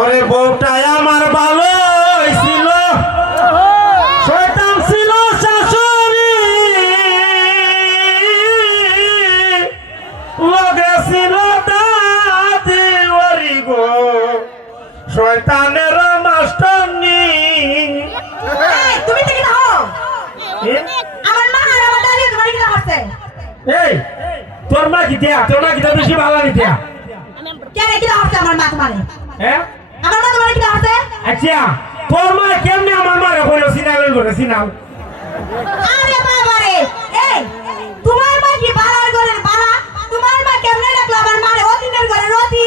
ওরে বউটাই আমার ভালো ছিল, শয়তান ছিল শাশুড়ি, লগে ছিল দাদি ওরি গো শয়তানের মাস্টারনি। তুমি থেকে দাও আমার মা আর আমার দাদি তোমার কি করছে? এই তোর মা কি দেয়া, তোর মা কি তো বেশি ভালো নি দেয়া? কেন কি করছে আমার মা তোমারে? হ্যাঁ আমার মা তোমারে কি করছে? আচ্ছা তোর মা কেমনে আমার মারে কইলো সিনাল করে সিনাল? আরে বাবা রে, এই তোমার মা কি বালার ঘরের বালা? তোমার মা কেমনে ডাকলো আমার মারে অতিনের ঘরে রতি?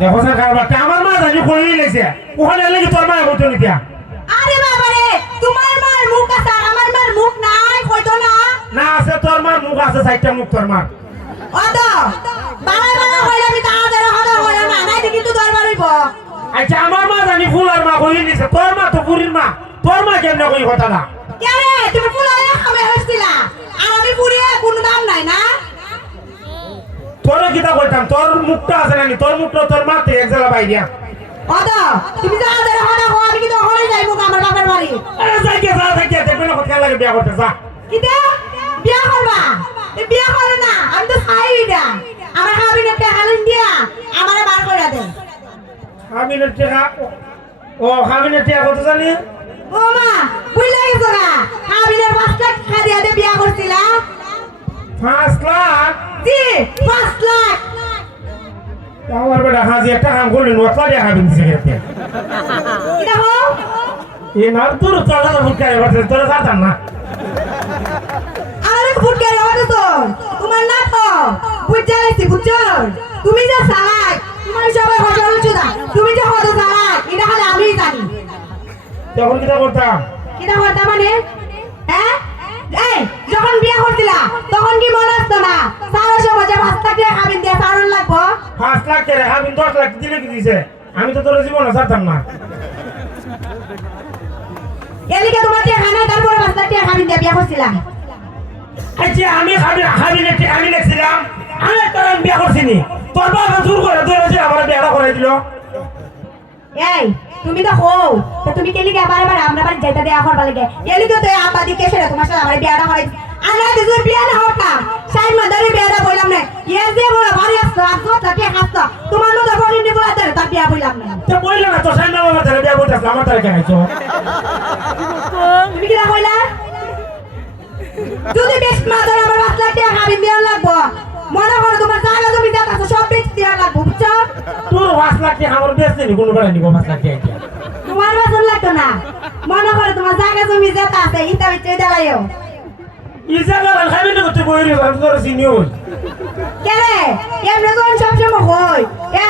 দেখো স্যার কারবারটা আমার মা জানি কইই লেছে ওখানে লাগি তোর মা কইতো নি দিয়া? আরে বাবা রে, তোমার মার মুখ আছে আর আমার মার মুখ নাই, কইতো না? না আছে তোর মার মুখ আছে, সাইডটা মুখ তোর মার। ওদো বালা বালা কইলে আমি তাদের হদা হইলো না, নাই কিন্তু দরবার হইব। আচ্ছা আমার মা জানি ফুলার মা কইই নিছে, তোর মা তো বুড়ির মা, তোর মা কেমনে কই কথা না? কে রে তুমি ফুলাইয়া খাবে হইছিলা আর আমি পুরিয়ে কোনো দাম নাই না? তোর কিটা কইতাম, তোর মুখটা আছে নানি, তোর মুখটা তোর মা থেকে এক জায়গা বাইরিয়া। ওদো তুমি তাদের হদা হও, আমি কিন্তু হলে যাইবো আমার বাবার বাড়ি। আরে যাই কে দেখবে না কথা লাগে বিয়া করতে যা। কিটা বিয়া করবা? এই বিয়া করো না, আমি তো চাইবিটা আমার হাবিনে পেহালিন দিয়া আমারে বার কইরা দে। হাবিনের টেকা, ও হাবিনের টেকা কত জানি? ও মা বুঝলে গেছো না, হাবিনের 5 লাখ টাকা দিয়া দে বিয়া করছিলা। 5 লাখ? জি 5 লাখ। আমার বেটা হাজি একটা কাম করলেন, ওটা দিয়ে হাবিন সিগারেট। কিটা হো এ না তোর চলা না ফুটকারে বাজে তোরা জানতাম না। আমারে ফুটকে রাখো তো, তোমার না তো বুঝা লাইছি বুঝছো? তুমি যে সালাক, তোমার সবাই হজল চুদা, তুমি যে হজল সালাক এটা খালি আমিই জানি। তখন কিটা করতাম? কিটা হতা মানে? হ্যাঁ এই যখন বিয়া করছিলা তখন কি মনে আসতো না সারা সমাজে 5 লাখ টাকা হাবিন দিয়া সারন লাগবো? 5 লাখ কে হাবিন 10 লাখ দিলে কি দিছে? আমি তো তোর জীবনে জানতাম না। এলিকে তোমার টাকা নাই তারপরে 5 লাখ টাকা হাবিন দিয়া বিয়া করছিলা? আচ্ছা আমি হাবিনের টেকা আমি লেখছিলাম, আমি তোর বিয়া করছিনি, তোর বাবা জোর করে তোর যে আমার বিয়াটা করে দিল। এই তুমি তো হও তো তুমি কেলিকে বারবার আমরা বাড়ি যাইতা দেয়া করবা লাগে, এলিকে তো আপা দিকে সেটা তোমার সাথে আমার বিয়াটা হয়। আরে দিজু বিয়া না হতা সাইড মাদারে বিয়াটা বললাম না, ইয়ে যে বড় ভারী আসতো আসতো তাকে হাসতো তোমার মতো বড়িন দি বলা তার বিয়া বললাম না। তো বললা না তো সাইন বাবা তারে বিয়া করতেছ, আমার তারে কেনাইছো? তুমি কি না কইলা? যদি বেশ মাদার আমার 5 লাখ টাকা হাবিন দিয়া লাগবো, মনে করো তোমার জায়গা জমি যা আছে সব বেচ দিয়া লাগবো বুঝছো? তোর 5 লাখ টাকা আমার বেচতে নি কোনো বেলা নিব 5 লাখ টাকা। তোমার বেতন লাগতো না, মনে করো তোমার জায়গা জমি যা আছে ইটা বেচে দেলাইও। ইসা গেল খাবি না তুই বইরি তোর সিনিয়র কেরে এমনি তো সব সময় হই।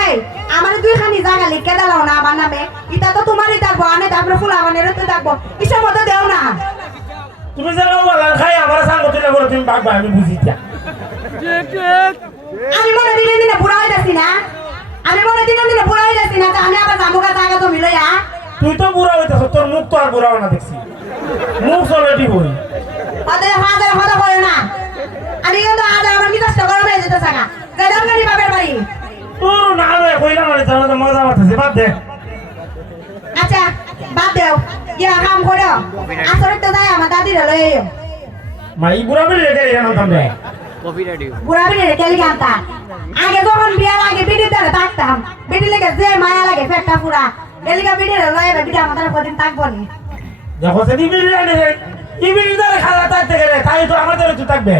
এই আমার 2 খানি জায়গা লিখে দাও না আমার নামে, এটা তো তোমারই থাকবো, আনে তারপরে ফুল আমানের তো থাকবো, ইসব মতো দেও না। তুমি যে বলা খাই আমার সাঙ্গ তুই বলো তুমি বাবা আমি বুঝি যা। আমি মনে দিনে দিনে বুড়া হইতাছি না, আমি মনে দিনে দিনে বুড়া হইতাছি না, আমি আবার জামুকা জায়গা তো মিলইয়া। তুই তো বুড়া হইতাছ, তোর মুখ তো আর বুড়া না দেখছি, মুখ চলে দি বই। ওদের হাজার হদা করে না, আমি কিন্তু হাজার আমার কি কষ্ট করে হয়ে যেতে থাকা গেলাম গাড়ি বাপের বাড়ি। তোর না রে কইলা মানে তাহলে মজা করতেছে, বাদ দে। আচ্ছা বাদ দেও, ইয়া কাম করো আসলে তো যাই আমার দাদির লই আইও। মাই বুড়া বেলে রেখে জানো তুমি বুড়া বিড়ি রেখে লিখে আনতা, আগে যখন বিয়ার আগে বিড়ি ধরে থাকতাম, বিড়ি লেগে যে মায়া লাগে পেটটা পুরা, এলিকা বিড়ি লই আইবে, বিড়ি আমাদের কদিন থাকবো নি। দেখো সে নিবি রে ইবি ধরে খাওয়া থাকতে গেলে তাই তো আমাদের তো থাকবে।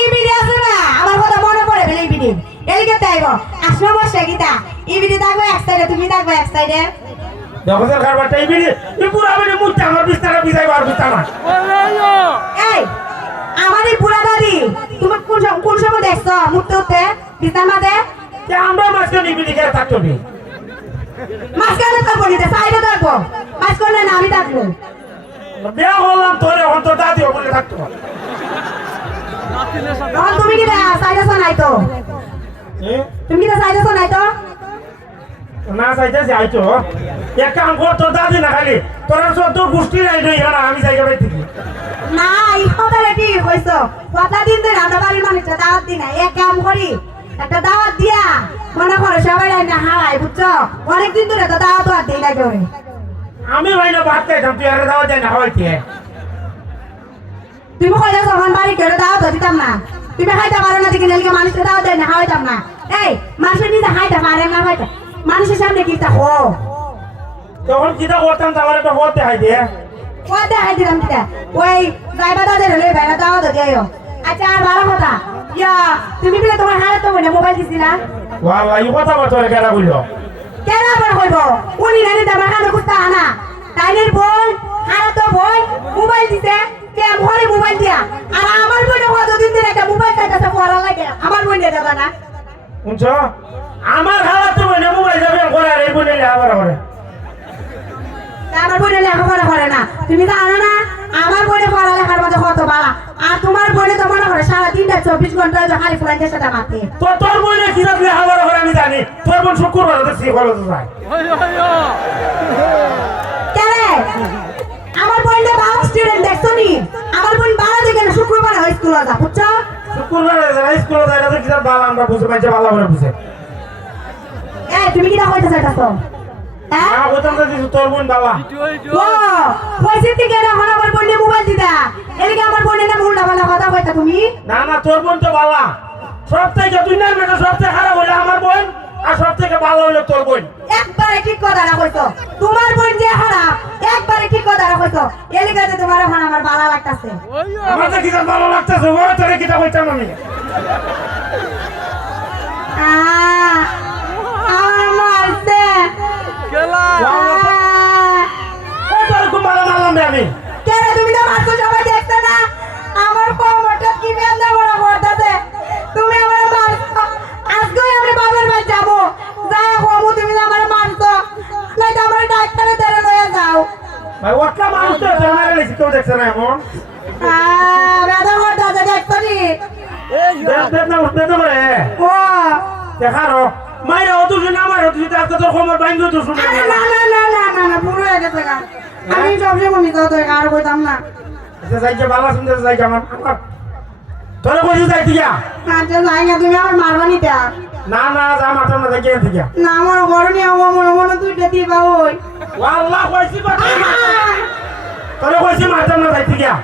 ই বিড়ি আছে না আমার কথা মনে পড়ে বেলে ই বিড়ি এলিকা তাইব আসলে বসে গিতা ই বিড়ি থাকবে এক সাইডে, তুমি থাকবে এক সাইডে। দেখো সে খাবারটা ইবি বুড়া বেলে মুখটা আমার বিস্তারা বিজাই বার বিস্তারা। এই আমার এই বুড়া দাদি তুমি কোন সময় দেখছো মুখতে উঠতে বিছানার মাঝে? আমরা মাঝখানে ইবি দিকে থাকতে হবে, মাঝখানে থাকবো নিতে সাইডে থাকবো, মাঝখানে না আমি থাকবো। বিয়া হলাম তোরে হন তো দাদি ওখানে থাকতো। তখন তুমি কি সাইডে নাই তো? তুমি কি সাইডে নাই তো? না চাইতেছি আইতো এক কাম কর, তোর দাদি না খালি তোরা সব তো গোষ্ঠী নাই না, আমি জায়গা পাই থেকে না এই কথাটা কি কইছো? কথা দিন ধরে আমরা বাড়ির মানুষটা দাওয়াত দিই না, এক কাম করি একটা দাওয়াত দিয়া মনে করো সবাই রান্না হাওয়াই বুঝছো অনেকদিন ধরে তো দাওয়াত আর দেই না কেউ আমি ভাই না ভাত খাইতাম তুই আর দাওয়া যায় না হইতে তুমি কইলে যখন বাড়ি কেউ দাওয়াত দিতাম না তুমি খাইতে পারো না দেখে নেলকে মানুষকে দাওয়াত দেয় না হাওয়াইতাম না এই মানুষের নিজে খাইতে পারে না খাইতে মানুষের সামনে কি তা হো তখন কিটা করতাম তো আমার একটা হতে হয় দিয়ে কই দেখাই দিলাম কিটা ওই যাইবা দাদের লই ভাইরা দাওয়াত দিও আচ্ছা আর ভালো কথা ইয়া তুমি বলে তোমার হাতে তো মনে মোবাইল দিছিলা ওয়া ওয়া এই কথা বলতো কেডা কইলো কেন আবার কইব উনি নানি দামা কানে কুত্তা আনা তাইনের বোন আর তো বোন মোবাইল দিতে কে ঘরে মোবাইল দিয়া আর আমার বোন কতদিন ধরে একটা মোবাইল চাইতেছে পড়া লাগে আমার বোন দিয়ে দাদা না শুনছো আমার হালাত তো বইনা মোবাইল যাবে করে আর এই বইনে আবার করে আমার বোনে লেখাপড়া করে না তুমি জানো না আমার বোনে পড়ালেখার মধ্যে কত বালা আর তোমার বোনে তো মনে করে সারা দিনটা 24 ঘন্টা খালি ফোনের সাথে মাতে তো তোর বইনে কি রাখলে আবার করে আমি জানি তোর বোন শুক্রবার তো সে ভালো তো যায় কেন আমার বোনটা ভালো স্টুডেন্ট দেখছো নি আমার বোন বাড়া দেখে না শুক্রবার হাই স্কুলে যা বুঝছো শুক্রবার স্কুলে যায় না তো কি ভালো আমরা বুঝে পাইছে ভালো করে বুঝে এই তুমি কি না কইতে চাইতাছো হ্যাঁ না ওটা তো দিছ তোর বোন বাবা ও পয়সা থেকে এখন আমার বোনে মোবাইল দিদা এদিকে আমার বোনে না উল্টা পাল্টা কথা কইতা তুমি না না তোর বোন তো বাবা সব থেকে দুনিয়ার মেয়েটা সব থেকে খারাপ হইলো আমার বোন আর সব থেকে ভালো হইলো তোর বোন একবারে ঠিক কথা কইছো তোমার বোন যে খারাপ একবারে ঠিক কথা কইছো এদিকে যে তোমার এখন আমার ভালো লাগতাছে আমার তো কি ভালো লাগতেছে ও তোরে কিটা কইতাম আমি আমার মারছে ও তোর খুব ভালো মারলাম রে আমি কেন তুমি তো মারছো সবাই দেখতে না আমার কোমরটা কি বেন্দা বড় করতেছে তুমি আমার মারছো আজকে আমরা বাবার বাড়ি যাবো যাই হোক তুমি আমার মারছো নাই তো আমার ডাক্তারে ধরে লয়ে যাও ভাই ওটা মানুষ তো মারে লিখি কেউ দেখছে না এমন রাধা করতেছে দেখতো নি দেখ না উঠতে তো রে ও দেখারো মাইরা ও তুই না মারো তুই আজকে তোর খবর বাইঙ্গ তো শুনে আরে না না না না না না পুরো হয়ে গেছে গা আমি সবসময় মমি তো আর কইতাম না যাইকে বালা সুন্দর যাইকে আমার তোরে কইছি যাই দিয়া আচ্ছা যাই না তুমি আমার মারবা নিতে না না যা মারতাম না যাইকে দিয়া না আমার ঘরে নিয়ে আমার মনে মনে দুইটা দিবা ওই আল্লাহ কইছি কথা তোরে কইছি মারতাম না যাইতে দিয়া